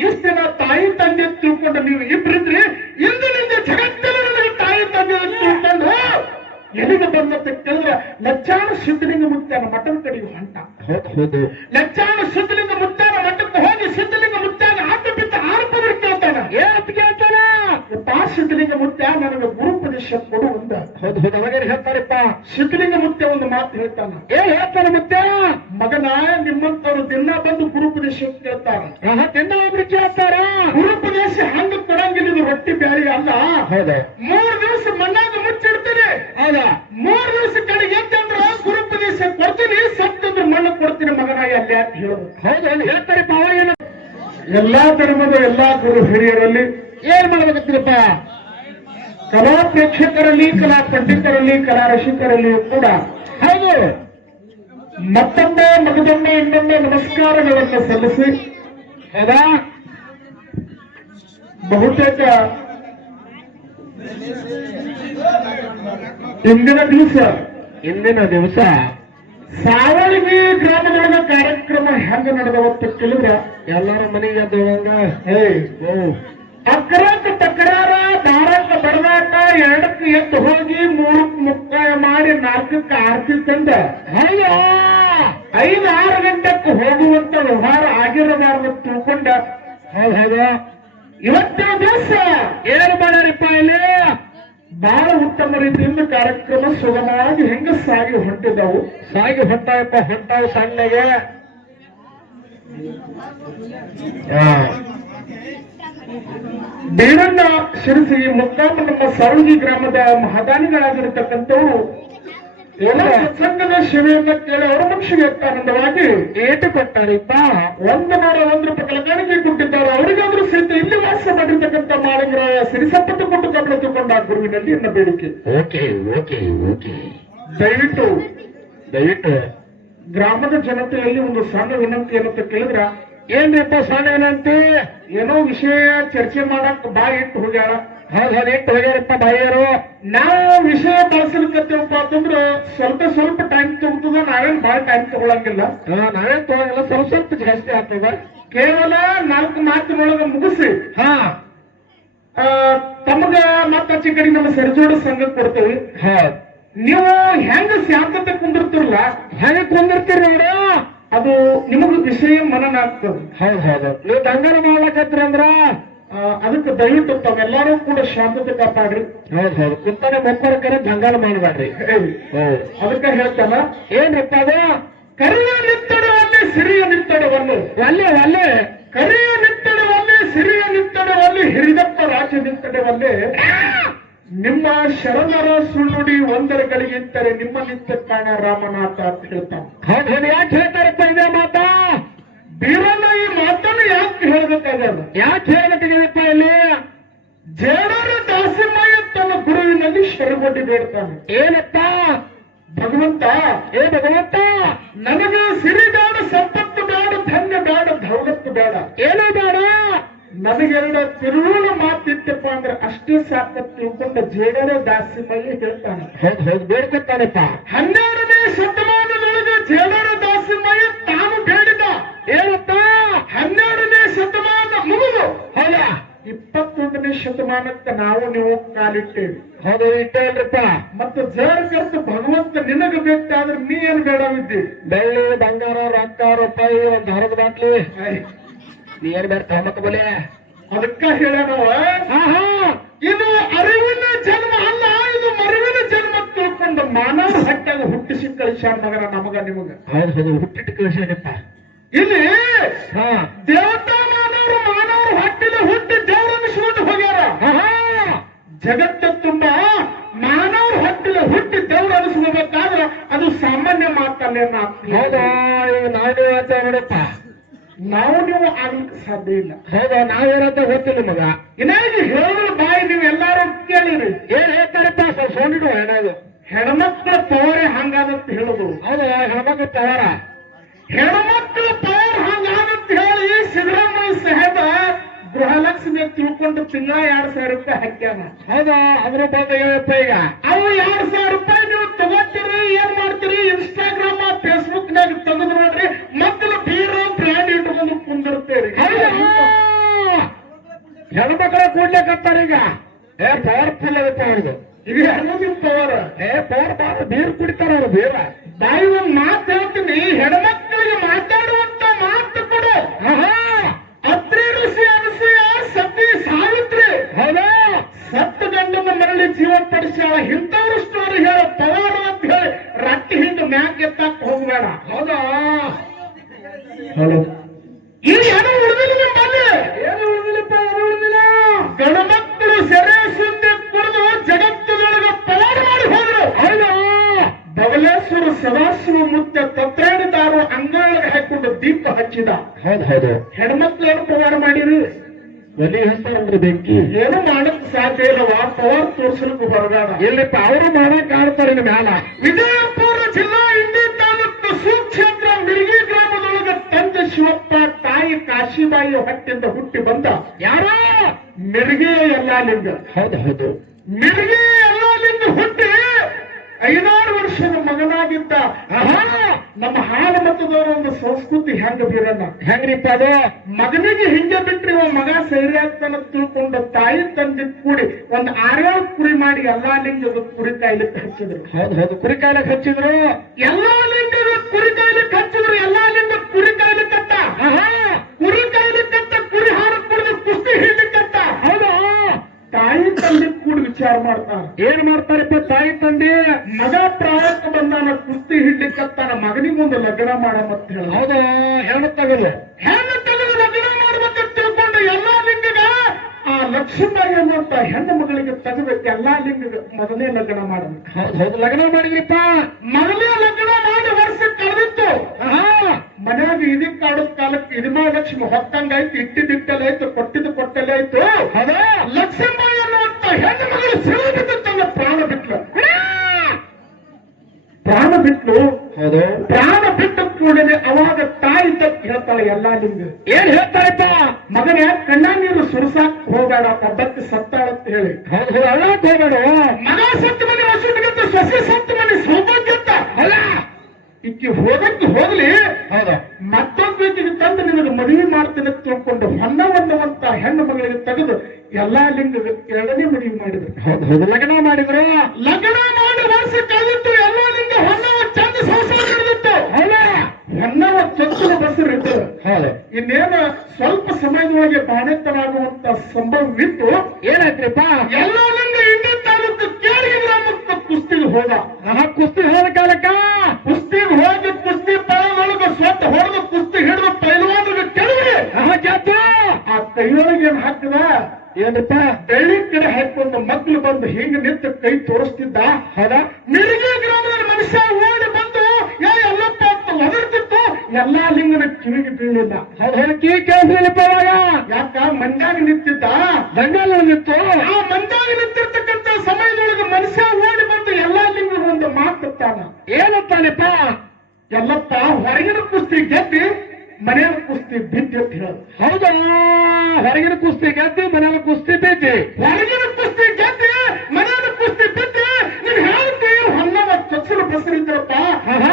ಇಷ್ಟ ದಿನ ತಾಯಿ ತಂದೆ ತಿಳ್ಕೊಂಡು ನೀವು ಇಬ್ಬರಿದ್ರಿ ಇಂದಿನಿಂದ ಜಗತ್ತಿನ ತಾಯಿ ತಂದೆ ತಿಳ್ಕೊಂಡು ಎಲ್ಲಿಗೆ ಬಂದಂತ ಕೇಳಿದ್ರೆ ಲಚ್ಚಾಣ ಸಿದ್ಧಲಿಂಗ ಮುತ್ಯಾನ ಮಠದ ಕಡೆಗೆ ಹೊಂಟ. ಹೌದು ಹೌದು. ಲಚ್ಚಾಣ ಸಿದ್ಧಲಿಂಗ ಮುತ್ಯಾನ ಮಠಕ್ಕೆ ಹೋಗಿ ಸಿದ್ಧಲಿಂಗ ಮುತ್ಯಾನ ಆತ ಬಿದ್ದ ಆರು ಏನ್ ಕೇಳ್ತಾನ. ಏನಂತ ಕೇಳ್ತಾನ ಪಾ ಸಿದ್ಧಲಿಂಗ ಮುತ್ಯ ನನಗೆ ಗುರುಪದೇಶ ಕೊಡು ಹೌದು ಅವಾಗೇನ್ ಹೇಳ್ತಾರಪ್ಪ ಸಿದ್ಧಲಿಂಗ ಮುತ್ತೆ ಒಂದು ಮಾತು ಹೇಳ್ತಾನ. ಏ ಹೇಳ್ತಾನ ಮತ್ತೆ ಮಗನ ನಿಮ್ಮಂತವ್ರು ದಿನ ಬಂದು ಗುರುಪದೇಶ ಕೇಳ್ತಾರ. ತಿನ್ನ ಒಬ್ರು ಕೇಳ್ತಾರ? ಗುರುಪದೇಶ ಹಂಗ ಕೊಡಂಗಿಲ್ಲ ಇದು ರೊಟ್ಟಿ ಬ್ಯಾಳಿ ಅಲ್ಲ. ಹೌದು? ಮೂರ್ ದಿವಸ ಮಣ್ಣಾಗ ಮುಚ್ಚಿಡ್ತೀನಿ. ಹೌದಾ? ಮೂರ್ ದಿವಸ ಕಡೆಗೆ ಎತ್ತಂದ್ರ ಗುರುಪದೇಶ ಕೊಡ್ತೀನಿ ಸತ್ತಂದ್ರ ಮಣ್ಣು ಕೊಡ್ತೀನಿ ಮಗನಾಗಿ ಅಲ್ಲಿ ಅಂತ ಹೇಳುದು? ಹೌದು ಹೌದು. ಹೇಳ್ತಾರಪ್ಪ ಅವ ಏನು? ಎಲ್ಲಾ ಧರ್ಮದ ಎಲ್ಲಾ ಗುರು ಹಿರಿಯರಲ್ಲಿ ಏನ್ ಮಾಡ್ಬೇಕಂತೀರಪ್ಪ? ಕಲಾ ಪ್ರೇಕ್ಷಕರಲ್ಲಿ ಕಲಾ ಪಂಡಿತರಲ್ಲಿ ಕಲಾ ರಸಿಕರಲ್ಲಿ ಕೂಡ ಹಾಗೆ ಮತ್ತೊಮ್ಮೆ ಮಗದೊಮ್ಮೆ ಇನ್ನೊಮ್ಮೆ ನಮಸ್ಕಾರಗಳನ್ನು ಸಲ್ಲಿಸಿ ಹೌದಾ? ಬಹುತೇಕ ಇಂದಿನ ದಿವಸ ಇಂದಿನ ದಿವಸ ಸಾವಳಿಗೆ ಗ್ರಾಮದೊಳಗ ಕಾರ್ಯಕ್ರಮ ಹೆಂಗ ನಡೆದವತ್ತ ಕೇಳಿದ್ರ? ಎಲ್ಲಾರ ಮನೆಗೆ ದೇವಂಗ ಹೇ ಓ. ಅಕ್ರಕ್ಕ ತಕರಾರ ದಾರಕ್ಕ ಬಡದಾಟ ಎರಡಕ್ಕೆ ಎದ್ದು ಹೋಗಿ ಮೂರಕ್ಕೆ ಮುಕ್ತಾಯ ಮಾಡಿ ನಾಲ್ಕಕ್ಕೆ ಆರತಿ ತಂದ. ಅಯ್ಯೋ! ಐದು, ಆರು ಗಂಟೆಕ್ಕೆ ಹೋಗುವಂತ ವ್ಯವಹಾರ ಆಗಿರಬಾರದು ತಿಳ್ಕೊಂಡ. ಹೌದು ಹೌದು ಇವತ್ತಿನ ದಿವಸ ಏನ್ ಮಾಡ್ಯಾರಪ್ಪ ಇಲ್ಲಿ ಬಹಳ ಉತ್ತಮ ರೀತಿಯಿಂದ ಕಾರ್ಯಕ್ರಮ ಸುಗಮವಾಗಿ ಹೆಂಗ ಸಾಗಿ ಹೊಂಟಿದ್ದವು ಸಾಗಿ ಹೊಂಟಾಯಪ್ಪ, ಹೊಂಟಾವ ಸಣ್ಣಗೆ. ಬೀರಣ್ಣ ಶಿರಸಿ ಮುಕ್ಕಾಮ ನಮ್ಮ ಸವಳಗಿ ಗ್ರಾಮದ ಮಹದಾನಿಗಳಾಗಿರತಕ್ಕಂಥವರು. ಎಲ್ಲ ಸತ್ಸಂಗದ ಶಿವೆಯನ್ನ ಕೇಳಿ ಅವರ ಮನುಷ್ಯಗೆ ಆನಂದವಾಗಿ ಏಟು ಕೊಟ್ಟಾರಿಪ್ಪ ಒಂದು ನೂರ ಒಂದು ರೂಪಾಯಿ ಕಲಕಾಣಿಕೆ ಕೊಟ್ಟಿದ್ದಾರೆ. ಅವರಿಗಾದ್ರೂ ಸಹಿತ ಇಲ್ಲಿ ವಾಸ ಮಾಡಿರ್ತಕ್ಕಂಥ ಮಾಳಿಗರ ಸಿರಿಸಪ್ಪತ್ತು ಕೊಟ್ಟು ಕಬಳ ತಗೊಂಡ ಗುರುವಿನಲ್ಲಿ ಎನ್ನ ಬೇಡಿಕೆ? Okay okay okay. ದಯವಿಟ್ಟು ದಯವಿಟ್ಟು. ಗ್ರಾಮದ ಜನತೆಯಲ್ಲಿ ಒಂದು ಸಣ್ಣ ವಿನಂತಿ ಏನಂತ ಕೇಳಿದ್ರ? ಏನ್ರಿಪ್ಪ ಸಣ್ಣ ಏನಂತಿ ಏನೋ ವಿಷಯ ಚರ್ಚೆ ಮಾಡಕ್ ಬಾಯಿ ಇಟ್ಟು ಹೋಗ್ಯಾಳ. ಹೌದ್ ಹೌದು ಇಟ್ಟು ಹೋಗ್ಯಾರಪ್ಪ ಬಾಯಿಯರು. ನಾವು ವಿಷಯ ಬಳಸಲಿಕ್ಕತ್ತೇವಪ್ಪ ಅಂತಂದ್ರ ಸ್ವಲ್ಪ ಸ್ವಲ್ಪ ಟೈಮ್ ತಗೋತದ ನಾವೇನ್ ಬಾಳ ಟೈಮ್ ತಗೊಳಂಗಿಲ್ಲ. ಹಾ, ನಾವೇನ್ ತಗೊಳಂಗಿಲ್ಲ ಸ್ವಲ್ಪ ಸ್ವಲ್ಪ ಜಾಸ್ತಿ ಆಗ್ತದ. ಕೇವಲ ನಾಲ್ಕು ಮಾತಿನೊಳಗ ಮುಗಿಸಿ. ಹಾ. ತಮಗ ಮತ್ತ ಚಿಕ್ಕಡಿ ಕಡೆ ನಮ್ಮ ಸರಿಜೋಡ ಸಂಘ ಕೊಡ್ತೇವೆ. ಹಾ. ನೀವು ಹೆಂಗ ಶಾಂತತೆ ಕುಂದಿರ್ತಿರಲ್ಲ? ಹೆಂಗ ಕುಂದಿರ್ತೀರಿ ನೋಡು? ಅದು ನಿಮಗೂ ವಿಷಯ ಮನನ ಆಗ್ತದೆ. ಹೌದ್ ಹೌದು ನೀವು ದಂಗನ ಮಾಡ್ಲಕತ್ರಿ ಅಂದ್ರ ಅದಕ್ಕೆ ದಯವಿಟ್ಟು ಎಲ್ಲಾರು ಕೂಡ ಶಾಂತತೆ ಕಾಪಾಡ್ರಿ. ಹೌದ್ ಹೌದು. ಕುಂತಾನೆ ಕರೆ ದಂಗನ ಮಾಡಬೇಡ್ರಿ ಅದಕ್ಕೆ ಹೇಳ್ತಾನ ಏನಪ್ಪ ಅದ? ಕರಿಯ ನಿತ್ತಡವಲ್ಲಿ ಸಿರಿಯ ನಿತ್ತಡವನ್ನು. ಒಲ್ಲೆ ಒಲ್ಲೆ. ಕರಿಯ ನಿತ್ತಡವಲ್ಲಿ ಸಿರಿಯ ನಿತ್ತಡವಲ್ಲಿ ಹಿರಿದಪ್ಪ ರಾಜ್ಯ ನಿತ್ತಡವಲ್ಲಿ ನಿಮ್ಮ ಶರಣರ ಸುಳ್ಳುಡಿ ಒಂದರ ಗಳಿಗಿಂತರೆ ನಿಮ್ಮ ನಿತ್ಯ ಕಾಣ ರಾಮನಾಥ ಅಂತ ಹೇಳ್ತಾನೆ. ಹೌದ್ ಯಾಕೆ ಹೇಳ್ತಾರಪ್ಪ ಇದೇ ಮಾತಾ? ಬೀರನ ಈ ಮಾತನ್ನು ಯಾಕೆ ಹೇಳ್ಬೇಕಾಗ್ಯದ ಯಾಕೆ ಹೇಳ್ಬೇಕಿದೆಯಪ್ಪ ಇಲ್ಲಿ ಜೇಡರ ದಾಸಿಮಯ್ಯ ತನ್ನ ಗುರುವಿನಲ್ಲಿ ಶರಣಗೊಂಡು ಬೇಡ್ತಾನೆ ಏನಪ್ಪ ಭಗವಂತ ಏ ಭಗವಂತ! ನನಗೆ ಸಿರಿ ಬೇಡ ಸಂಪತ್ತು ಬೇಡ ಧನ್ಯ ಬೇಡ ದೌಲತ್ತು ಬೇಡ. ಏನೋ ಬೇಡ. ನನಗೆರಡ ತಿರುಳ ಮಾತಿತ್ತಪ್ಪ ಅಂದ್ರೆ ಅಷ್ಟೇ ಸಾಕ ತಿಳ್ಕೊಂಡ ಜೇಡರ ದಾಸಿಮಯ್ಯ ಹೇಳ್ತಾನೆ. ಹೌದ್ ಹೌದು ಬೇಡ್ಕೊತಾನಪ್ಪ. ಹನ್ನೆರಡನೇ ಶತಮಾನದೊಳಗೆ ಜೇಡರ ದಾಸಿಮಯ್ಯ ತಾನು ಬೇಡಿದ. ಏನಪ್ಪ? ಹನ್ನೆರಡನೇ ಶತಮಾನ ಮುಗಿದು. ಹೌದ? ಇಪ್ಪತ್ತೊಂದನೇ ಶತಮಾನಕ್ಕೆ ನಾವು ನೀವು ಕಾಲಿಟ್ಟೇವೆ. ಹೌದು ಇಟ್ಟೇನ್ರಿಪ್ಪ ಮತ್ತು ಜರ್ ಕರ್ತ ಭಗವಂತ ನಿನಗ ಬೇಕಾದ್ರೆ ನೀ ಏನ್ ಬೇಡವಿದ್ದಿ? ಬೆಳ್ಳಿ ಬಂಗಾರ ರೊಕ್ಕ ರೂಪಾಯಿ ಒಂದು ಹರದ ಬಾಟ್ಲಿ ನೀ ಏನ್ ಬೇಡ ತಗೊಂಬತ್ತ ಬಲೆ. ಅದಕ್ಕ ಹೇಳ ಹಾ ಹಾ ಇದು ಅರಿವಿನ ಜನ್ಮ ಅಲ್ಲ ಇದು ಮರಿವಿನ ಜನ್ಮ ತಿಳ್ಕೊಂಡು ಮಾನವ ಹಟ್ಟಾಗ ಹುಟ್ಟಿಸಿ ಕಳಿಸ್ಯಾರ ನಗರ ನಮಗ ನಿಮಗ. ಹೌದು ಹೌದು ಹುಟ್ಟಿಟ್ಟು ಕಳಿಸ್ಯಾರಪ್ಪ ಇಲ್ಲಿ ಹಾ. ದೇವತಾ ಮಾನವರು ಮಾನವರು ಹಟ್ಟಿನ ಹುಟ್ಟಿ ದೇವರನ್ನಿಸ್ಕೊಂಡು ಹೋಗ್ಯಾರ. ಹಾ ಹಾ ಜಗತ್ತ ತುಂಬಾ ಮಾನವರು ಹಟ್ಟಿನ ಹುಟ್ಟಿ ದೇವ್ರ ಅನಿಸ್ಕೋಬೇಕಾದ್ರೆ ಅದು ಸಾಮಾನ್ಯ ಆಚಾರಪ್ಪ ನಾವು ನೋಡಪ್ಪ. ನಾವು ನೀವು ಆಗ್ಲಿಕ್ಕೆ ಸಾಧ್ಯ ಇಲ್ಲ. ಹೌದಾ ನಾವೇನಂತ ಗೊತ್ತಿಲ್ಲ ನಿಮಗ ಇನ್ನಾಗಿ ಹೇಳಿದ್ರು ಬಾಯಿ ನೀವು ಎಲ್ಲಾರು ಕೇಳಿರಿ. ಏನ್ ಹೇಳ್ತಾರಪ್ಪ ಸೋಂಡಿಡು ಹೆಣದು ಹೆಣ್ಮಕ್ಳ ಪವರೇ ಹಂಗಾದಂತ ಹೇಳುದು. ಹೌದಾ? ಹೆಣ್ಮಕ್ಳ ತವಾರ? ಹೆಣ್ಮಕ್ಳ ಗೃಹಲಕ್ಷ್ಮಿ ತಿಳ್ಕೊಂಡು ತಿಂಗಳ ಎರಡ್ ಸಾವಿರ ರೂಪಾಯಿ ಹಾಕ್ಯಾನ ಹೌದಾ? ಅದ್ರ ಬಗ್ಗೆ ಹೇಳಪ್ಪ ಈಗ. ಅವು ಎರಡ್ ಸಾವಿರ ರೂಪಾಯಿ ನೀವು ತಗೋತೀರಿ ಏನ್ ಮಾಡ್ತೀರಿ? ಇನ್ಸ್ಟಾಗ್ರಾಮ್ ಫೇಸ್ಬುಕ್ ನಾಗ ತೆಗೆದು ನೋಡ್ರಿ ಮೊದಲು ಬೀರು ಬ್ರ್ಯಾಂಡ್ ಇಟ್ಕೊಂಡು ಕುಂದಿರ್ತೀರಿ. ಹೆಣ್ಮಕ್ಳ ಕತ್ತಾರ ಈಗ. ಏ ಪವರ್ಫುಲ್ ಅದಕ್ಕೆ ಇದು ಈಗ ಹೆಣ್ಮಗಿನ ಪವರ್ ಏ ಪವರ್ ಬಾಳ ಬೀರ್ ಕುಡಿತಾರ ಅವ್ರು ಬೀರ ಬಾಯಿ ಒಂದ್ ಮಾತು ಹೇಳ್ತೀನಿ ಹೆಣ್ಮಕ್ಳಿಗೆ ಮಾತಾಡುವಂತ ಮಾತು ಕೊಡು. ಆಹಾ. ಹೌದಾ ಸತ್ತ ಗಂಡನ ಮರಳಿ ಜೀವ ಪಡಿಸ್ಯಾಳ ಇಂಥವ್ರ ಸ್ಟೋರಿ ಹೇಳ ಪವಾಡ ಅಂತ ಹೇಳಿ ರಟ್ಟಿ ಹಿಂಡು ಮ್ಯಾಕ್ ಎತ್ತಾಕ್ ಹೋಗ್ಬೇಡ. ಹೌದಾ? ಹಲೋ ಈ ಏನು ಉಳಿದಿಲ್ಲ ನಿಮ್ಮಲ್ಲಿ. ಏನು ಉಳಿದಿಲ್ಲಪ್ಪ ಏನು ಉಳಿದಿಲ್ಲ? ಗಣಮಕ್ಕಳು ಸೆರೆ ಸುದ್ದಿ ಕುಡಿದು ಜಗತ್ತಿನೊಳಗೆ ಪವಾಡ ಮಾಡಿ ಹೋದ್ರು. ಹೌದಾ. ಬಬಲೇಶ್ವರ ಸದಾಶಿವ ಮುತ್ತ ತತ್ರಾಣಿದಾರು ಅಂಗಳೊಳಗೆ ಹಾಕೊಂಡು ದೀಪ ಹಚ್ಚಿದ. ಹೌದು ಹೌದು. ಹೆಣ್ಮಕ್ಳು ಏನು ಪವಾಡ ಮಾಡಿರಿ. ಒಲಿ ಹೆಸರಂದ್ರೆ ಬೆಂಕಿ? ಏನು ಮಾಡಕ್ ಸಾಧ್ಯ ಇಲ್ಲವಾ ಪವರ್ ತೋರ್ಸಲಿಕ್ಕೆ ಬರಬೇಡ. ಇಲ್ಲಪ್ಪ ಅವರು ಮಾಡಕ್ ಆಡ್ತಾರೆ ಮ್ಯಾಲ. ವಿಜಯಪುರ ಜಿಲ್ಲಾ ಇಂಡಿ ತಾಲೂಕು ಸುಕ್ಷೇತ್ರ ಮಿರ್ಗಿ ಗ್ರಾಮದೊಳಗ ತಂದ ಶಿವಪ್ಪ ತಾಯಿ ಕಾಶಿಬಾಯಿ ಹೊಟ್ಟಿಂದ ಹುಟ್ಟಿ ಬಂದ ಯಾರ? ಮಿರ್ಗಿ ಎಲ್ಲಾಲಿಂಗ ಹೌದು ಹೌದು. ಮಿರ್ಗಿ ಎಲ್ಲಾಲಿಂಗ ಹುಟ್ಟಿ ಐದಾರು ವರ್ಷದ ಮಗನಾಗಿದ್ದ. ಆಹಾ! ನಮ್ಮ ಹಾಡ ಮತದವರ ಒಂದು ಸಂಸ್ಕೃತಿ ಹೆಂಗ ಬೀರಲ್ಲ? ಹೆಂಗ್ರಿಪ್ಪ ಅದ? ಮಗನಿಗೆ ಹಿಂಗೆ ಬಿಟ್ರಿ ಇವ ಮಗ ಸೈರಿ ಆಗ್ತಾನ ತಿಳ್ಕೊಂಡ ತಾಯಿ ತಂದೆ ಕೂಡಿ ಒಂದ್ ಆರೇಳು ಕುರಿ ಮಾಡಿ ಎಲ್ಲಾ ಲಿಂಗದ ಕುರಿ ಕಾಯ್ಲಿಕ್ಕೆ ಹಚ್ಚಿದ್ರು. ಹೌದು ಹೌದು. ಕುರಿ ಕಾಲಕ್ಕೆ ಹಚ್ಚಿದ್ರು? ಎಲ್ಲಾ ಲಿಂಗದ ಕುರಿ ಕಾಯ್ಲಿಕ್ಕೆ ಹಚ್ಚಿದ್ರು. ಎಲ್ಲಾ ಲಿಂಗ ಕುರಿ ಕಾಯ್ಲಿಕ್ಕತ್ತ ಕುರಿ ಕಾಯ್ಲಿಕ್ಕತ್ತ ಕುರಿ ಹಾರ ಕುಡಿದು ಕುಸ್ತಿ ಹಿಡ್ಲಿಕ್ಕತ್ತ ತಾಯಿ ತಂದೆ ಕೂಡ ವಿಚಾರ ಮಾಡ್ತಾರ. ಏನ್ ಮಾಡ್ತಾರಪ್ಪ ತಾಯಿ ತಂದೆ? ಮಗ ಪ್ರಾಯಕ್ಕೆ ಬಂದಾನ ಕುಸ್ತಿ ಹಿಡ್ಲಿಕ್ಕತ್ತಾನ ಮಗನಿಗೊಂದು ಲಗ್ನ ಮಾಡ ಅಂತ ಹೇಳ. ಹೌದಾ? ಹೆಣ್ಣು ತಗದು ಲಕ್ಷ್ಮೀಬಾಯಿ ಅನ್ನುವಂತ ಹೆಣ್ಣು ಮಗಳಿಗೆ ತೆಗೆದು ಎಲ್ಲಾ ಲಿಂಗ ಮೊದಲೇ ಲಗ್ನ ಮಾಡಬೇಕು. ಹೌದು ಹೌದು ಲಗ್ನ ಮಾಡಿದ್ರಿಪ್ಪ. ಮೊದಲೇ ಲಗ್ನ ಮಾಡಿ ವರ್ಷ ಕಳೆದಿತ್ತು. ಮನೆಯಾಗ ಇದಕ್ ಕಾಡದ ಕಾಲಕ್ಕೆ ಇದ್ಮಾ ಲಕ್ಷ್ಮಿ ಹೊತ್ತಂಗಾಯ್ತು ಇಟ್ಟಿದ್ದಿಟ್ಟಲೇ ಆಯ್ತು ಕೊಟ್ಟಿದ್ದು ಕೊಟ್ಟಲೇ ಆಯ್ತು. ಅದೇ ಲಕ್ಷ್ಮೀಬಾಯಿ ಅನ್ನುವಂತ ಹೆಣ್ಣು ಮಗಳು ತನ್ನ ಪ್ರಾಣ ಬಿಟ್ಲು. ಪ್ರಾಣ ಬಿಟ್ಟು ಹೌದು. ಪ್ರಾಣ ಬಿಟ್ಟ ಕೂಡಲೇ ಅವಾಗ ತಾಯಿ ಹೇಳ್ತಾಳೆ ಎಲ್ಲಾ ನಿಮ್ಗೆ. ಏನ್ ಹೇಳ್ತಾರಪ್ಪ ಮಗನ ಕಣ್ಣ ನೀರು ಸುರಸಾಕ್ ಹೋಗಬೇಡ ಪದ್ಧತಿ ಸತ್ತಾಳ ಅಂತ ಹೇಳಿ. ಹೌದು ಅಲ್ಲ ಹೋಗ್ಬೇಡ. ಮಗ ಸತ್ತು ಮನೆ ಹಸುಟಿಗಂತ ಸೊಸೆ ಸತ್ತು ಮನೆ ಅಂತ. ಅಲ್ಲ ಇಕ್ಕಿ ಹೋಗಕ್ಕೆ ಹೋಗ್ಲಿ. ಹೌದಾ. ಮತ್ತೊಂದು ರೀತಿಗೆ ತಂದು ನಿನಗೆ ಮದುವೆ ಮಾಡ್ತೀನಿ ತಿಳ್ಕೊಂಡು ತಿಳ್ಕೊಂಡು ಹೊನ್ನವನ್ನವಂತ ಹೆಣ್ಣು ಮಗಳಿಗೆ ತೆಗೆದು ಎಲ್ಲಾ ಲಿಂಗ ಎರಡನೇ ಮದುವೆ ಮಾಡಿದ್ರು. ಹೌದು ಹೌದು. ಲಗ್ನ ಮಾಡಿದ್ರು? ಲಗ್ನ ಮಾಡಿ ವರ್ಷ ಕಳೆದಿತ್ತು ಎಲ್ಲಾ ಲಿಂಗ ಹೊನ್ನವ ಚಂದ ಸಂಸಾರ ನಡೆದಿತ್ತು. ಹೌದಾ? ಹೊನ್ನವ ಚೊಚ್ಚಲ ಬಸರಿತ್ತು. ಹೌದು. ಇನ್ನೇನು ಸ್ವಲ್ಪ ಸಮಯದೊಳಗೆ ಬಾಣೆತನಾಗುವಂತ ಸಂಭವವಿತ್ತು. ಏನಾಯ್ತ್ರಿಪ್ಪ? ಎಲ್ಲ ಲಿಂಗ ಇಂಡಿ ತಾಲೂಕು ಕೇಳಿಗೆ ಗ್ರಾಮಕ್ಕೆ ಕುಸ್ತಿಗೆ ಹೋದ ಆಹಾ ಕುಸ್ತಿ ಹೋದ ಕಾಲಕ್ಕ ಕುಸ್ತಿಗೆ ಹೋಗಿ ಕುಸ್ತಿ ಪಾಯದೊಳಗೆ ಸ್ವತ್ತು ಹೊಡೆದು ಕುಸ್ತಿ ಹಿಡಿದು ಪೈಲವಾನಿಗೆ ಕೆಳಗೆ ಆಹಾ ಜಾತು ಆ ಕೈಯೊಳಗೆ ಏನ್ ಹಾಕಿದ ಏನ್ರಿಪ್ಪ ಬೆಳ್ಳಿ ಕಡೆ ಹಾಕೊಂಡು ಮಕ್ಕಳು ಬಂದು ಹಿಂಗ ನಿಂತು ಕೈ ತೋರಿಸ್ತಿದ್ದ ಹೌದಾ? ಗ್ರಾಮದ ಮನುಷ್ಯ ಓಡಿ ಬಂದು ಯಾ ಎಲ್ಲಪ್ಪ ಅಂತ ಒದರ್ತಿತ್ತು ಎಲ್ಲಾ ಲಿಂಗನ ಕಿವಿಗೆ ಬೀಳಿಲ್ಲ. ಹೌದು ಹೌದು ಕೀ ಕೇಳಿಸ್ಲಿಲ್ಲಪ್ಪ ಅವಾಗ ಯಾಕ? ಮಂಡ್ಯಾಗ ನಿಂತಿದ್ದ? ದಂಗಲ್ ನಿಂತು. ಆ ಮಂಡ್ಯಾಗ ನಿಂತಿರ್ತಕ್ಕಂತ ಸಮಯದೊಳಗೆ ಮನುಷ್ಯ ಓಡಿ ಬಂದು ಎಲ್ಲಾ ಲಿಂಗ ಒಂದು ಮಾತಾನ ಏನಂತಾನೆಪ್ಪ ಎಲ್ಲಪ್ಪ ಹೊರಗಿನ ಕುಸ್ತಿ ಗೆದ್ದಿ ಮನೆಯ ಕುಸ್ತಿ ಬಿದ್ದಿ ಅಂತ ಹೇಳ. ಹೌದಾ? ಹೊರಗಿನ ಕುಸ್ತಿ ಗೆದ್ದಿ ಮನೆಯ ಕುಸ್ತಿ ಬಿದ್ದಿ. ಹೊರಗಿನ ಕುಸ್ತಿ ಗೆದ್ದಿ ಮನೆಯ ಕುಸ್ತಿ ಬಿದ್ದಿ ನೀನ್ ಹೇಳ್ತಿ ಹೊನ್ನವ ಆಹಾ.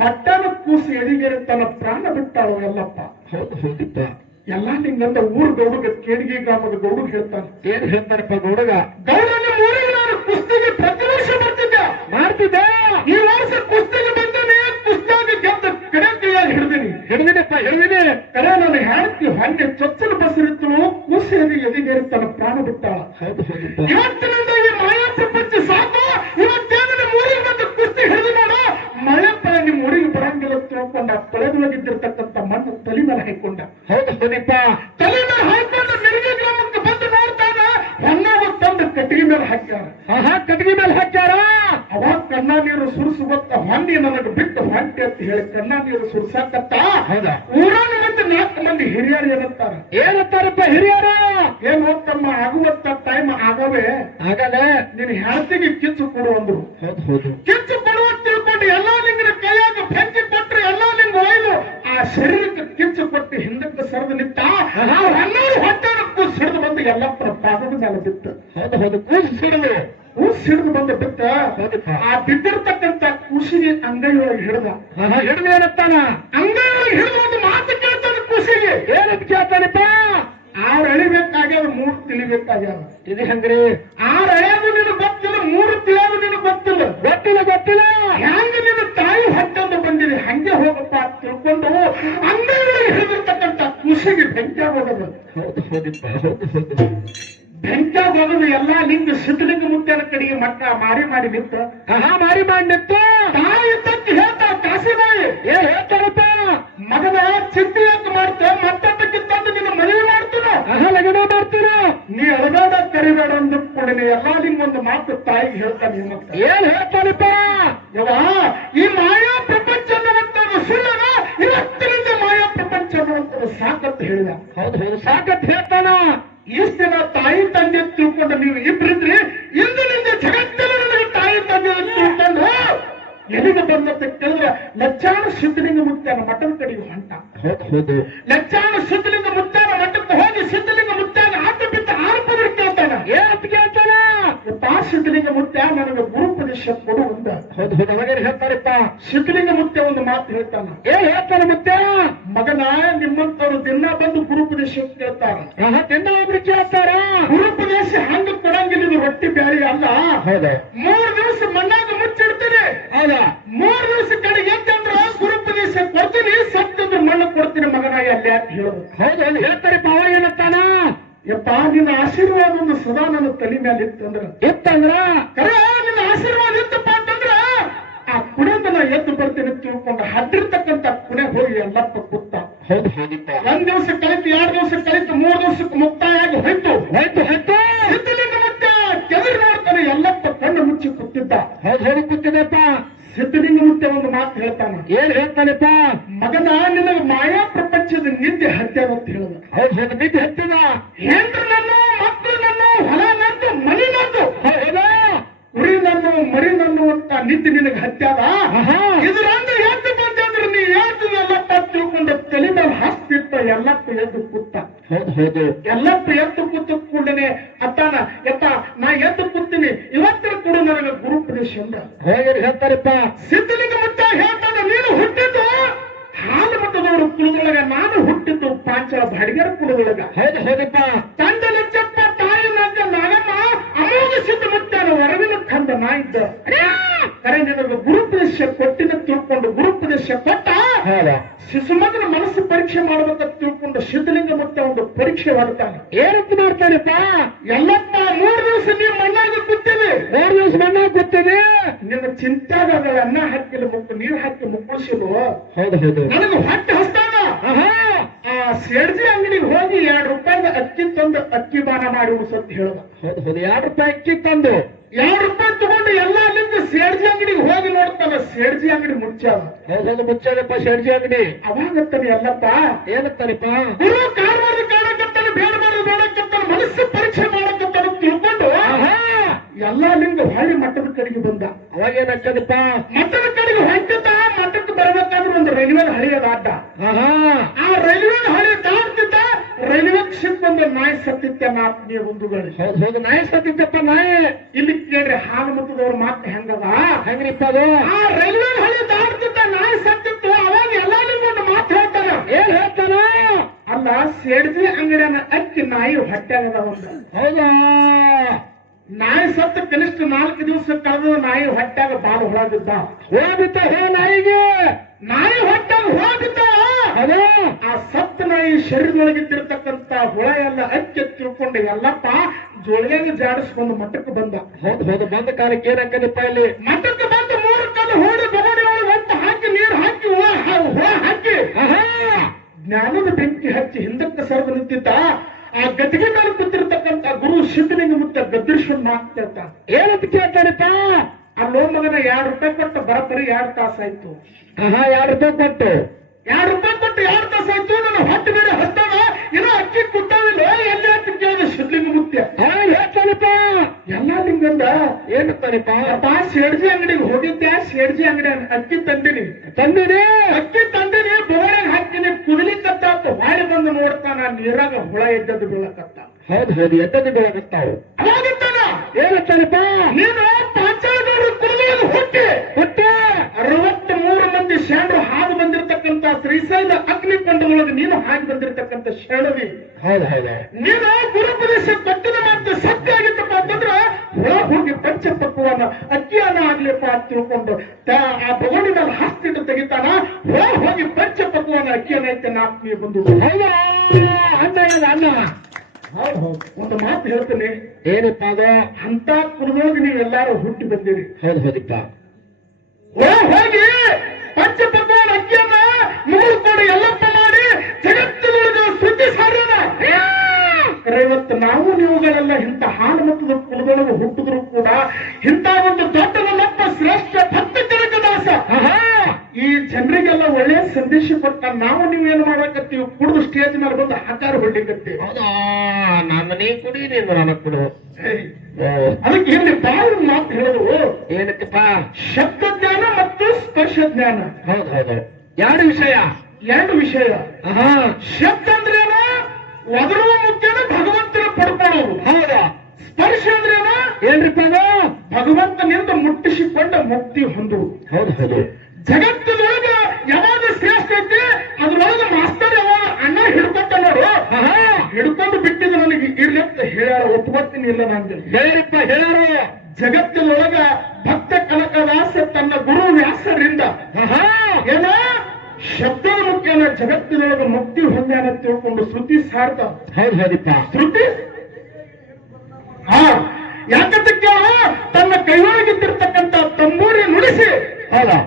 ಹೊಟ್ಟೆನ ಕೂಸಿ ಎದಿಗೆರೆ ತನ್ನ ಪ್ರಾಣ ಬಿಟ್ಟಾಳು ಎಲ್ಲಪ್ಪ ಹೌದು ಹೌದಿಪ್ಪ. ಎಲ್ಲ ನಿಂಗಂದ ಊರ್ ಗೌಡಗ ಕೇಡಿಗೆ ಗ್ರಾಮದ ಗೌಡಗ್ ಹೇಳ್ತಾನೆ. ಏನ್ ಹೇಳ್ತಾರಪ್ಪ ಗೌಡಗ. ಗೌಡನ ಊರಿಗೆ ನಾನು ಕುಸ್ತಿಗೆ ಪ್ರತಿ ವರ್ಷ ಬರ್ತಿದ್ದೆ. ಮಾಡ್ತಿದ್ದೆ. ಈ ವರ್ಷ ಕುಸ್ತಿಗೆ ಬಂದೇನೆ ಕುಸ್ತಾಗ ಗೆದ್ದ ಕಡೆ ಕೈಯಾಗಿ ಹಿಡಿದೀನಿ. ಹಿಡಿದಿನಪ್ಪ ಹಿಡಿದಿನಿ. ಕರೆ ನಾನು ಹೇಳ್ತಿ ಹೊಂಗೆ ಚೊಚ್ಚಲು ಬಸರಿತ್ತು ಕೂಸಿ ಎದಿ ಎದಿಗೆರೆ ತನ್ನ ಪ್ರಾಣ ಬಿಟ್ಟಾಳ ಹೌದು ಹೌದಿಪ್ಪ. ಇವತ್ತಿನಿಂದ ಈ ಮಾಯಾ ಪ್ರಪಂಚ ಸಾಕು ಇವತ್ತೇನು ನಿಮ್ಮ ಊರಿಗೆ ಬಂದು ಕುಸ್ತಿ ಹಿಡಿದು ನೋಡು ಮಳೆ ಪಳೆ ನಿಮ್ಮ ಊರಿಗೆ ಬರಂಗಿಲ್ಲ ಅಂತ ತಿಳ್ಕೊಂಡ ಪಳೆದೊಳಗಿದ್ದಿರ್ತಕ್ಕಂಥ ಮಣ್ಣು ತಲೆ ಮೇಲೆ ಹಾಕೊಂಡ ಹೌದು ಹೌದಿಪ್ಪ ತಲೆ ಮೇಲೆ ಹಾಕೊಂಡು ಮಿರ್ಗಿ ಗ್ರಾಮಕ್ಕೆ ಬಂದು ನೋಡ್ತಾನ ಹೊನ್ನಾವ ತಂದು ಕಟ್ಟಿಗೆ ಮೇಲೆ ಹಾಕ್ಯಾರ ಆಹಾ ಕಟ್ಗಿ ಮೇಲೆ ಹಾಕ್ಯಾರ ಅವಾಗ ಕಣ್ಣ ನೀರು ಸುರಿಸು ಗೊತ್ತ ಹೊಂದಿ ನನಗೆ ಬಿಟ್ಟು ಹೊಂಟಿ ಅಂತ ಹೇಳಿ ಕಣ್ಣ ನೀರು ಸುರಿಸಾಕತ್ತ ಹೌದಾ ಊರಾನ ಮತ್ತೆ ನಾಲ್ಕು ಹಿರಿಯರು ಏನಂತಾರ ಏನಂತಾರಪ್ಪ ಹಿರಿಯರ? ಏನ್ ಹೋಗ್ತಮ್ಮ ಆಗುವಂತ ಟೈಮ್ ಆಗವೇ? ಆಗಲ್ಲ. ನಿನ್ ಹೆಂಡತಿಗೆ ಕಿಚ್ಚು ಕೊಡು ಅಂದ್ರು. ಹೌದು ಹೌದು. ಕಿಚ್ಚು ಕೊಡುವ ತಿಳ್ಕೊಂಡು ಎಲ್ಲಾ ನಿಂಗಿನ ಕೈಯಾಗ ಬೆಂಕಿ ಕೊಟ್ರೆ ಎಲ್ಲಾ ನಿಂಗ್ ಒಯ್ದು ಆ ಶರೀರಕ್ಕೆ ಕಿಚ್ಚು ಕೊಟ್ಟು ಹಿಂದಕ್ಕೆ ಸರಿದು ನಿಂತ ನಾವು ಹೊಟ್ಟೆನ ಕೂಸು ಹಿಡಿದು ಬಂದು ಎಲ್ಲಪ್ಪರ ಪಾದದ ಮೇಲೆ ಬಿತ್ತು. ಹೌದು ಹೌದು. ಕೂಸು ಸಿಡಿದು ಕೂಸು ಹಿಡಿದು ಬಂದು ಬಿತ್ತ. ಆ ಬಿದ್ದಿರ್ತಕ್ಕಂಥ ಕೂಸಿಗೆ ಅಂಗೈಯೊಳಗೆ ಹಿಡಿದ. ಹಿಡ್ದ ಏನತ್ತಾನ? ಅಂಗೈಯೊಳಗೆ ಹಿಡಿದು ಒಂದು ಮಾತು ಕೇಳ್ತಾನೆ ಖುಷಿಗೆ ಏನಂತ ಕೇಳ್ತಾನಪ್ಪ? ಆರು ಅಳಿಬೇಕಾಗ್ಯಾವ ಮೂರು ತಿಳಿಬೇಕಾಗ್ಯಾವ ಇದು ಹಂಗ್ರಿ? ಆರು ಅಳೆಯೋದು ನಿನಗೆ ಗೊತ್ತಿಲ್ಲ ಮೂರು ತಿಳಿಯೋದು ನಿನಗೆ ಗೊತ್ತಿಲ್ಲ. ಗೊತ್ತಿಲ್ಲ ಗೊತ್ತಿಲ್ಲ? ಹೆಂಗ ನಿನ್ನ ತಾಯಿ ಹೊಟ್ಟೆಂದು ಬಂದಿದೆ? ಹಂಗೆ ಹೋಗಪ್ಪ ತಿಳ್ಕೊಂಡು ಅಂಗೈಯೊಳಗೆ ಹಿಡಿದಿರ್ತಕ್ಕಂಥ ಖುಷಿಗೆ ಬೆಂಕಿ ಹೋಗೋದು ಹೌದು ಹೌದಿಪ್ಪ ಹೌದು ಹೌದು ಹೋಗೋದು ಎಲ್ಲಾ ಲಿಂಗ ಸಿದ್ಧಲಿಂಗ ಮುತ್ಯನ ಕಡೆಗೆ ಮಟ್ಟ ಮಾರಿ ಮಾಡಿ ನಿಂತ ಕಹಾ ಮಾರಿ ಮಾಡಿ ನಿಂತು. ತಾಯಿ ತಕ್ಕಿ ಕಾಸಿ ಬಾಯಿ. ಏ ಹೇಳ್ತಾರಪ್ಪ. ಮಗನ ಚಿಂತೆ ಅಂತ ಮಾಡ್ತ ಮತ್ತೊಬ್ಬಕ್ಕೆ ತಂದು ನಿನ್ನ ಮದುವೆ ಮಾಡ್ತೀನ? ಆಹಾ ಲಗ್ನ ಮಾಡ್ತೀರ? ನೀ ಅಳಗಾಡ ಕರಿಬೇಡ ಅಂದ ಕೂಡಲೇ ಎಲ್ಲಾ ಲಿಂಗ ಒಂದು ಮಾತು ತಾಯಿಗೆ ಹೇಳ್ತಾನೆ ನಿಮ್ಮ ಏನ್ ಹೇಳ್ತಾನಪ್ಪ? ಯವ ಈ ಮಾಯಾ ಪ್ರಪಂಚ ಅನ್ನುವಂಥದ್ದು ಸುಳ್ಳನ ಇವತ್ತಿನಿಂದ ಮಾಯಾ ಪ್ರಪಂಚ ಅನ್ನುವಂಥದ್ದು ಸಾಕತ್ ಹೇಳಿದ. ಹೌದು ಹೌದು ಸಾಕತ್ ಹೇಳ್ತಾನ. ಇಷ್ಟ ದಿನ ತಾಯಿ ತಂದೆ ಅಂತ ತಿಳ್ಕೊಂಡು ನೀವು ಇಬ್ಬರಿದ್ರಿ ಇಂದಿನಿಂದ ಜಗತ್ತಿನ ನನಗೆ ತಾಯಿ ತಂದೆ ಅಂತ ತಿಳ್ಕೊಂಡು ಎಲ್ಲಿಗೆ ಬಂದಂತ ಕೇಳಿದ್ರೆ ಲಚ್ಚಾಣ ಸಿದ್ಧಲಿಂಗ ಮುತ್ತಾನ ಮಠದ ಕಡೆಗೆ ಹೊಂಟ. ಹೌದು. ಹೌದು ಲಚ್ಚಾಣ ಸಿದ್ಧಲಿಂಗ ಮುತ್ತಾನ ಮಠಕ್ಕೆ ಹೋಗಿ ಸಿದ್ಧಲಿಂಗ ಮುತ್ತಾನ ಆತ ಬಿತ್ತ ಆರ್ಪದ್ರ ಕೇಳ್ತಾನ. ಏನಂತ ಕೇಳ್ತಾನ? ಯಪ್ಪಾ ಸಿದ್ಧಲಿಂಗ ಮುತ್ಯ ನನಗೆ ಗುರುಪದೇಶ ಕೊಡು ಅಂತ. ಹೌದು ಹೌದು ಹೇಳ್ತಾರಪ್ಪ ಸಿದ್ಧಲಿಂಗ ಮುತ್ಯ ಒಂದು ಮಾತು ಹೇಳ್ತಾನ. ಏ ಹೇಳ್ತಾನೆ ಮತ್ತೆ ಮಗನ ನಿಮ್ಮಂತವ್ರು ದಿನ ಬಂದು ಗುರುಪದೇಶ ಕೇಳ್ತಾರ. ದಿನ ಒಬ್ರು ಕೇಳ್ತಾರ? ಗುರುಪದೇಶ ಹಂಗ ಕೊಡಂಗಿಲ್ಲ ಇದು ರೊಟ್ಟಿ ಬ್ಯಾಳಿ ಅಲ್ಲ. ಹೌದ. ಮೂರ್ ದಿವಸ ಮಣ್ಣಾಗ ಮುಚ್ಚಿಡ್ತೀನಿ. ಹೌದಾ. ಮೂರ್ ದಿವಸ ಕಡೆ ಎತ್ತಂದ್ರ ಗುರುಪದೇಶ ಕೊಡ್ತೀನಿ ಸತ್ತಂದ್ರ ಮಣ್ಣು ಕೊಡ್ತೀನಿ ಮಗನಾಗಿ ಅಲ್ಲಿ ಅಂತ ಹೇಳುದು? ಹೌದು ಹೇಳ್ತಾರೆ ಪಾವ ಏನತ್ತಾನ ಏನಂತಾನ? ಯಪ್ಪ ನಿನ್ನ ಆಶೀರ್ವಾದ ಒಂದು ಸದಾ ನನ್ನ ತಲೆ ಮೇಲೆ ಇತ್ತಂದ್ರ ಇತ್ತಂದ್ರ ಕರೆ ನಿನ್ನ ಆಶೀರ್ವಾದ ಇತ್ತಪ್ಪ ಅಂತಂದ್ರ? ಆ ಕುಣೆದ ನಾ ಎದ್ದು ಬರ್ತೇನೆ ತಿಳ್ಕೊಂಡು ಹಡ್ಡಿರ್ತಕ್ಕಂಥ ಕುಣೆ ಹೋಗಿ ಎಲ್ಲಪ್ಪ ಕೂತ ಹೌದು ಹೋಗಿತ್ತ ಒಂದ್ ದಿವಸ ಕಲಿತು ಎರಡ್ ದಿವಸ ಕಲಿತು ಮೂರ್ ದಿವಸಕ್ಕೆ ಮುಕ್ತಾಯ ಆಗಿ ಹೋಯ್ತು. ಹೋಯ್ತು ಹೋಯ್ತು. ಸಿದ್ಧಲಿಂಗ ಮತ್ತೆ ಕೆದರಿ ನೋಡ್ತಾನೆ ಎಲ್ಲಪ್ಪ ಕಣ್ಣು ಮುಚ್ಚಿ ಕುತ್ತಿದ್ದ ಹೌದು ಹೌದು ಕೂತಿದೆಪ್ಪ ಸಿದ್ಧಲಿಂಗ ಮುತ್ತೆ ಒಂದು ಮಾತು ಹೇಳ್ತಾನ. ಏನ್ ಹೇಳ್ತಾನಪ್ಪ? ಮಗನ ನಿನ್ನ ಮಾಯಾ ಪ್ರಪಂಚದ ನಿದ್ದೆ ಹತ್ಯೆ ಅಂತ ಹೇಳಿದ. ಹೌದು ನಿದ್ದೆ ಹತ್ತಿದ ಹೆಂಡ್ರು ನನ್ನ ಮಕ್ಕಳು ನನ್ನ ಹೊಲ ನಂದು ಮನಿ ನಂದು ಉರಿ ನನ್ನ ಮರಿ ನನ್ನ ಅಂತ ನಿದ್ದೆ ನಿನಗೆ ಹತ್ಯಾದ ಆಹಾ. ಇದ್ರಂದ ಎದ್ದು ಬಂದಂದ್ರೆ ನೀ? ಎದ್ದು ಎಲ್ಲಪ್ಪ ತಿಳ್ಕೊಂಡು ತಲೆ ಮೇಲೆ ಹಾಸ್ತಿತ್ತ ಎಲ್ಲಪ್ಪ ಎದ್ದು ಕೂತ? ಹೌದು ಹೌದು. ಎಲ್ಲಪ್ಪ ಎದ್ದು ಕೂತ ಕೂಡನೆ ಅತ್ತಾನ ಯಪ್ಪ ನಾ ಎದ್ದು ಕೂತೀನಿ ಇವತ್ತಿನ ಕೂಡ ನನಗೆ ಗುರುಪದೇಶ ಅಂದ ಹೋಗಿ ಹೇಳ್ತಾರಪ್ಪ? ಸಿದ್ಧಲಿಂಗ ಮುತ್ತ ಹೇಳ್ತಾನೆ ನೀನು ಹುಟ್ಟಿದ್ದು ಹಾಲು ಮತದವರು ಕುಲದೊಳಗ ನಾನು ಹುಟ್ಟಿದ್ದು ಪಾಂಚಲ ಬಾಡಿಗೆರ ಕುಲದೊಳಗ. ಹೌದು ಹೇಗಪ್ಪ? ತಂದೆ ಲಜ್ಜಪ್ಪ ತಾಯಿ ನಜ್ಜ ನಾಗಮ್ಮ ಅಮೋಘ ಸಿದ್ಧ ಮುತ್ತಾನ ವರವಿನ ಕಂದ ನಾ ಇದ್ದ. ಕರೆ ನಿನಗೆ ಗುರುಪದೇಶ ಕೊಟ್ಟಿನ ತಿಳ್ಕೊಂಡು ಗುರುಪದೇಶ ಕೊಟ್ಟ ಶಿಶುಮಗನ ಮನಸ್ಸು ಪರೀಕ್ಷೆ ಮಾಡ್ಬೇಕಂತ ತಿಳ್ಕೊಂಡು ಸಿದ್ಧಲಿಂಗ ಮುತ್ತ ಒಂದು ಪರೀಕ್ಷೆ ಮಾಡ್ತಾನೆ ಏನಂತ ಮಾಡ್ತಾನಪ್ಪ? ಎಲ್ಲಪ್ಪ ಮೂರು ದಿವಸ ನೀವು ಮಣ್ಣಾಗ ಕೂತೀವಿ ಮೂರು ದಿವಸ ಮಣ್ಣಾಗ ಕೂತಿದೆ ನಿನ್ನ ಚಿಂತಾದಾಗ ಅನ್ನ ಹಾಕಿಲ್ಲ ಮುಕ್ಕು ನೀರು ಹಾಕಿ ಮುಕ್ಕಳಿಸಿದ್ರು ಹೌದು ಹೌದು. ನನಗೆ ಹೊಟ್ಟೆ ಹಸ್ತಾನ ಆ ಸೇಡ್ಜಿ ಅಂಗಡಿಗೆ ಹೋಗಿ ಎರಡು ರೂಪಾಯಿ ಅಕ್ಕಿ ತಂದು ಅಕ್ಕಿ ಬಾನ ಮಾಡಿ ಅಂತ ಹೇಳ್ದ ಹೌದು ಹೌದು. ಎರಡು ರೂಪಾಯಿ ಅಕ್ಕಿ ತಂದು ಎರಡು ರೂಪಾಯಿ ತಗೊಂಡು ಎಲ್ಲ ಅಲ್ಲಿಂದ ಸೇಡ್ಜಿ ಅಂಗಡಿಗೆ ಹೋಗಿ ನೋಡ್ತಾನ ಸೇಡ್ಜಿ ಅಂಗಡಿ ಮುಚ್ಚಾವ. ಮುಚ್ಚಾದಪ್ಪ ಶೆಡ್ಜಿ ಅಂಗಡಿ. ಅವಾಗತ್ತಾನೆ ಎಲ್ಲಪ್ಪ? ಏನತ್ತಾನಪ್ಪ ಗುರು ಕಾರವಾರ ಕಾಣಕತ್ತಾನೆ ಬೇಡ ಬೇಡ ಬೇಡಕತ್ತಾನೆ ಮನಸ್ಸು ಪರೀಕ್ಷೆ ಮಾಡಕತ್ತಾನ ಅಂತ ತಿಳ್ಕೊಂಡು ಎಲ್ಲ ಅಲ್ಲಿಂದ ಹೊಳ್ಳಿ ಮಠದ ಕಡೆಗೆ ಬಂದ. ಅವಾಗ ಏನಾಗ್ತದಪ್ಪ ಮಠದ ಕಡೆಗೆ ಹೊಂಟಿದ್ದ ಮಠಕ್ಕೆ ಬರಬೇಕಾದ್ರೆ ಒಂದು ರೈಲ್ವೆ ಹಳಿ ಅದ ಅಡ್ಡ ಆಹಾ ಆ ರೈಲ್ವೆ ಹಳಿ ದಾಟ್ತಿದ್ದ ರೈಲ್ವೆ ಸಿಕ್ ಒಂದು ನಾಲ್ಕನೇ ಬಂಧುಗಳು ಹೌದು ಹೌದು ನಾಯಿ ಸತ್ತಿದ್ದಪ್ಪ ನಾಯಿ. ಇಲ್ಲಿ ಕೇಳ್ರಿ ಹಾಲು ಮುಟ್ಟದವ್ರ ಮಾತು ಹೆಂಗದ? ಹೆಂಗ್ರಿಪ್ಪ ಅದು? ಆ ರೈಲ್ವೆ ಹಳಿ ದಾಟ್ತಿದ್ದ ನಾಯಿ ಸತ್ತಿತ್ತು ಅವಾಗ ಎಲ್ಲ ಒಂದು ಮಾತು ಹೇಳ್ತಾರ. ಏನ್ ಹೇಳ್ತಾರ ಅಲ್ಲ ಸೇಡ್ಜಿ ಅಂಗಡಿಯನ್ನ ಅಕ್ಕಿ ನಾಯಿ ಹೊಟ್ಟೆಗದ ಒಂದು. ಹೌದಾ? ನಾಯಿ ಸತ್ತ ಕನಿಷ್ಠ ನಾಲ್ಕು ದಿವಸ ಕಳೆದ ನಾಯಿ ಹೊಟ್ಟೆಗ ಬಾಳು ಹೊಳಗಿದ್ದ ಹೋಗಿತ್ತ ಹೇ ನಾಯಿಗೆ? ನಾಯಿ ಹೊಟ್ಟ ಹೋಗುತ್ತ. ಅದು ಆ ಸತ್ತ ನಾಯಿ ಶರೀರದೊಳಗಿದ್ದಿರ್ತಕ್ಕಂತ ಹುಳ ಎಲ್ಲ ಅಕ್ಕಿ ತಿಳ್ಕೊಂಡು ಎಲ್ಲಪ್ಪ ಜೋಳಿಗೆ ಜಾಡಿಸ್ಕೊಂಡು ಮಠಕ್ಕೆ ಬಂದ? ಹೌದು ಹೌದು ಬಂದ ಕಾಲಕ್ಕೆ ಏನಾಗ್ತದಪ್ಪ ಇಲ್ಲಿ? ಮಠಕ್ಕೆ ಬಂದು ಮೂರು ಕಲ್ಲು ಹೋಗಿ ಬಗಡಿ ಒಟ್ಟು ಹಾಕಿ ನೀರು ಹಾಕಿ ಹಾ- ಹಾಕಿ. ಜ್ಞಾನದ ಬೆಂಕಿ ಹಚ್ಚಿ ಹಿಂದಕ್ಕೆ ಸರ್ವ ನಿಂತಿದ್ದ ಆ ಗದ್ದಿಗೆ ಮೇಲೆ ಕೂತಿರ್ತಕ್ಕಂತ ಗುರು ಸಿದ್ಧಲಿಂಗ ಮುತ್ತ ಗದ್ದಿರ್ಶ್ವರ ಮಾತಾಡ್ತ ಏನಂತ ಕೇಳ್ತಾರಪ್ಪ? ಅಲ್ಲೋ ಲೋಮಗನ ಎರಡು ರೂಪಾಯಿ ಕೊಟ್ಟು ಬರತ್ತರಿ ಎರಡು ತಾಸಾಯ್ತು ಆಯ್ತು. ಆಹಾ ಎರಡು ರೂಪಾಯಿ ಕೊಟ್ಟು. ಎರಡು ರೂಪಾಯಿ ಕೊಟ್ಟು ಎರಡು ತಾಸಾಯ್ತು ಆಯ್ತು ನನ್ನ ಹೊಟ್ಟೆ ಬೇರೆ ಹಸ್ತಾನ ಏನೋ ಅಕ್ಕಿ ಕುಟ್ಟಾವಿಲ್ಲ ಎಲ್ಲಿ ಅಂತ ಕೇಳಿದ ಸಿದ್ಧಲಿಂಗ ಮುತ್ಯ. ಹೇಳ್ತಾನಪ್ಪ ಎಲ್ಲಾ ನಿಮ್ಗಂದ? ಏನಂತಾನಪ್ಪ ಅಪ್ಪ ಸೇಡ್ಜಿ ಅಂಗಡಿಗೆ ಹೋಗಿದ್ದೆ ಶೇಡ್ಜಿ ಅಂಗಡಿ ಅಕ್ಕಿ ತಂದಿನಿ. ತಂದಿನಿ ಅಕ್ಕಿ ತಂದಿನಿ ಬೋರ್ಯಾಗ ಹಾಕಿನಿ ಕುದಲಿಕತ್ತಾತ ಹೊಳೆ ಬಂದು ನೋಡ್ತಾನ ನೀರಾಗ ಹುಳ ಎದ್ದದ್ದು ಬೀಳಕತ್ತ. ಹೌದು ಹೌದು ಎದ್ದದ್ದು ಬೆಳಗುತ್ತಾವು ಅವಾಗಿತ್ತಾನ ಏನಂತಾನಪ್ಪ ನೀನು ಪಾಂಚಾಲದವರು ಕುಲದೊಳಗೆ ಹುಟ್ಟಿ. ಹುಟ್ಟಿ? ಅರವತ್ತ ಮೂರು ಮಂದಿ ಶಾಂಡ್ರು ಹಾದು ಬಂದಿರತಕ್ಕಂತ ಶ್ರೀಶೈಲ ಅಗ್ನಿಕೊಂಡದೊಳಗೆ ನೀನು ಹಾಕಿ ಬಂದಿರತಕ್ಕಂತ ಶರಣವಿ. ಹೌದು ಹೌದು. ನೀನು ಗುರುಪದೇಶ ಕೊಟ್ಟಿದ ಮಾತು ಸತ್ಯ ಆಗಿತ್ತಪ್ಪ ಅಂತಂದ್ರೆ ಹೊರ ಹೋಗಿ ಪಂಚ ಪಕ್ವನ ಅಕ್ಕಿಯನ್ನ ಆಗ್ಲಿಪ್ಪ ಅಂತ ತಿಳ್ಕೊಂಡು ತ- ಆ ಭಗವನಿ ಮೇಲೆ ಹಾಸ್ತಿಟ್ಟು ತೆಗಿತಾನ ಹೊರ ಹೋಗಿ ಪಂಚ ಪಕ್ವನ ಅಕ್ಕಿಯನ್ನ ಐತೆ ನಾಲ್ಕು ಬಂದು. ಹೌದಾ? ಅನ್ನ ಅನ್ನ ಹೌದು ಹೌದು. ಒಂದು ಮಾತು ಹೇಳ್ತೇನೆ. ಏನಪ್ಪ ಅದ ಅಂತ ಕುಲದೊಳಗೆ ನೀವೆಲ್ಲಾರು ಹುಟ್ಟಿ ಬಂದಿರಿ. ಹೌದು ಹೌದಪ್ಪ. ಓ ಹೋಗಿ. ಪಂಚ ಪಕ್ವನ ಅಕ್ಕಿಯನ್ನ ಮೂರು ಕೋಡಿ ಎಲ್ಲಪ್ಪ ಮಾಡಿ ಜಗತ್ತಿನೊಳಗೆ ಸುದ್ದಿ ಸಾರ್ಯದ ಯಾಕಂದ್ರೆ ಇವತ್ತು ನಾವು ನೀವುಗಳೆಲ್ಲ ಇಂಥ ಹಾಲು ಮಟ್ಟದ ಕುಲದೊಳಗೆ ಹುಟ್ಟಿದ್ರು ಕೂಡ ಇಂಥ ಒಂದು ದೊಡ್ಡ ನನ್ನಪ್ಪ ಶ್ರೇಷ್ಠ ಭಕ್ತ ಆಹಾ! ಈ ಜನರಿಗೆಲ್ಲ ಒಳ್ಳೆಯ ಸಂದೇಶ ಕೊಟ್ಟ ನಾವು ನೀವೇನು ಮಾಡಕತ್ತೀವಿ? ಕುಡಿದು ಸ್ಟೇಜ್ ಮೇಲೆ ಬಂದು ಆಕಾರ ಹೊಡ್ಲಿಕತ್ತೀವಿ. ಹೌದಾ? ನನ್ನ ನೀ ಕುಡಿ ನೀನು ನನಗ್ ಕೊಡು. ಅದಕ್ಕೆ ಇಲ್ಲಿ ಬಾಳ ಮಾತು ಹೇಳಿದ್ರು ಏನಕ್ಕಪ್ಪ? ಶಬ್ದ ಜ್ಞಾನ ಮತ್ತು ಸ್ಪರ್ಶ ಜ್ಞಾನ. ಹೌದು ಹೌದು ಎರಡು ವಿಷಯ. ಎರಡು ವಿಷಯ. ಶಬ್ದ ಅಂದ್ರೇನ ಒದರುವ ಮುಖ್ಯನ ಭಗವಂತನ ಪಡ್ಕೊಳ್ಳೋದು ಹೌದಾ? ಸ್ಪರ್ಶ ಅಂದ್ರೇನ ಏನ್ರಿಪ್ಪ ಭಗವಂತನಿಂದ ಮುಟ್ಟಿಸಿಕೊಂಡ ಮುಕ್ತಿ ಹೊಂದು ಹೌದು ಹೌದು. ಜಗತ್ತಿನೊಳಗ ಯಾವಾಗ ಶ್ರೇಷ್ಠ ಐತಿ ಅದ್ರೊಳಗ ಮಾಸ್ತರ್ ಯಾವಾಗ ಅಣ್ಣ ಹಿಡ್ಕೊತ ನೋಡು. ಹಿಡ್ಕೊಂಡು ಬಿಟ್ಟಿದ್ದು ನನಗೆ ಇರ್ಲಂತ ಹೇಳ್ಯಾರ ಒಪ್ಕೊತೀನಿ ಇಲ್ಲ ನಂಗೆ ಹೇಳಿಪ್ಪ ಹೇಳ. ಜಗತ್ತಿನೊಳಗ ಭಕ್ತ ಕನಕದಾಸ ತನ್ನ ಗುರು ವ್ಯಾಸರಿಂದ ಏನ? ಶಬ್ದದ ಮುಖ್ಯನ ಜಗತ್ತಿನೊಳಗ ಮುಕ್ತಿ ಹೊಂದ್ಯಾನ ತಿಳ್ಕೊಂಡು ಶ್ರುತಿ ಸಾರ್ಥ. ಹೌದು ಹೇಳಿಪ್ಪ. ಶ್ರುತಿ? ಹಾ. ಯಾಕಂತ ಕೇಳ? ತನ್ನ ಕೈಯೊಳಗಿದ್ದಿರ್ತಕ್ಕಂತ ತಂಬೂರಿ ನುಡಿಸಿ. ಹೌದಾ?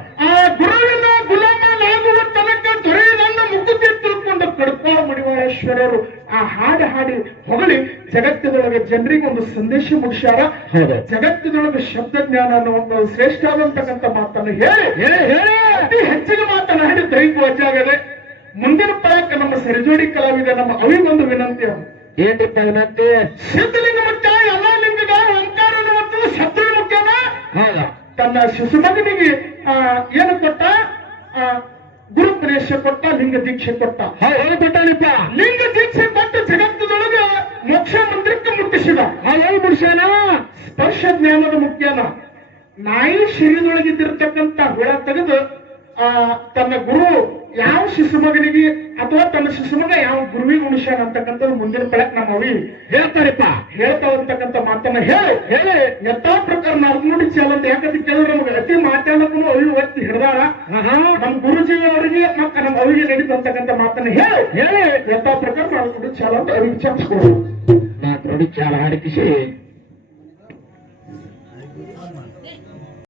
ಗುರುವಿನ ಗುಲಾಮನಾಗುವ ತನಕ ದೊರೆಯದನ್ನ ಮುಗುತಿ ತಿಳ್ಕೊಂಡು ಕಡ್ಪಾಳ ಮಡಿವಾಳೇಶ್ವರರು ಆ ಹಾಡು ಹಾಡಿ ಹೊಗಳಿ ಜಗತ್ತಿನೊಳಗೆ ಜನರಿಗೆ ಒಂದು ಸಂದೇಶ ಮುಗಿಸ್ಯಾರ. ಹೌದು. ಜಗತ್ತಿನೊಳಗೆ ಶಬ್ದ ಜ್ಞಾನ ಅನ್ನೋ ಒಂದು ಶ್ರೇಷ್ಠ ಆದಂತಕ್ಕಂಥ ಮಾತನ್ನು ಹೇಳಿ. ಅತಿ ಹೆಚ್ಚಿನ ಮಾತನಾಡಿ ದೈಹಿಕ ವಜ್ಜಾಗದೆ ಮುಂದಿನ ಪಳಕ ನಮ್ಮ ಸರಿಜೋಡಿ ಕಲಾವಿದ ನಮ್ಮ ಅವಿ ಅವಿಗೊಂದು ವಿನಂತಿ ಅದು. ಏನ್ರಿಪ್ಪ ವಿನಂತಿ? ಸಿದ್ಧಲಿಂಗ ಮುಖ್ಯ ಎಲ್ಲ ಲಿಂಗದ ಓಂಕಾರ ಶಬ್ದ ಮುಖ್ಯನ? ತನ್ನ ಶಿಶುಮಗನಿಗೆ ಆ, ಏನು ಕೊಟ್ಟ? ಗುರು ಗುರುಪದೇಶ ಕೊಟ್ಟ ಲಿಂಗ ದೀಕ್ಷೆ ಕೊಟ್ಟ. ಬಿಟ್ಟಾನಿಪ್ಪ ಲಿಂಗ ದೀಕ್ಷೆ ಕೊಟ್ಟು ಜಗತ್ತಿನೊಳಗೆ ಮೋಕ್ಷ ಮಂತ್ರಕ್ಕೆ ಮುಟ್ಟಿಸಿದ. ಹೌದು ಮುಡ್ಸ್ಯಾನ ಸ್ಪರ್ಶ ಜ್ಞಾನದ ಮುಖ್ಯನ. ನಾಯಿ ಶರೀರದೊಳಗಿದ್ದಿರ್ತಕ್ಕಂತ ಹುಳ ತೆಗೆದು ಆ ತನ್ನ ಗುರು ಯಾವ ಶಿಶುಮಗನಿಗೆ ಅಥವಾ ತನ್ನ ಶಿಶುಮಗ ಯಾವ ಗುರುವಿ ಉಣಿಸ್ಯಾನ ಅಂತಕ್ಕಂಥದ್ದು ಮುಂದಿನ ಬೆಳಕ್ ನಮ್ಮ ಅವಿ ಹೇಳ್ತಾರಪ್ಪ. ಹೇಳ್ತಾ ಇರ್ತಕ್ಕಂಥ ಮಾತನ್ನ ಹೇಳಿ ಹೇಳಿ. ಯಥಾ ಪ್ರಕಾರ ನಾವು ನೋಡಿ ಚಾಲಂತ ಯಾಕಂತ ಕೇಳಿದ್ರೆ ನಮ್ಗೆ ಅತಿ ಮಾತಾಡಕ್ಕೂ ಅವಿ ಒತ್ತಿ ಹಿಡ್ದಾಳ. ನಮ್ಮ ಗುರುಜಿ ಅವರಿಗೆ ಮತ್ತೆ ನಮ್ಮ ಅವಿಗೆ ನಡೀತಂತಕ್ಕಂಥ ಮಾತನ್ನ ಹೇಳಿ ಹೇಳಿ. ಯಥಾ ಪ್ರಕಾರ ನಾವು ನೋಡಿ ಚಾಲಂತ ಅವಿಗೆ ನಾ ನೋಡಿ ಚಾಲ ಹಾಡಿಕಿಸಿ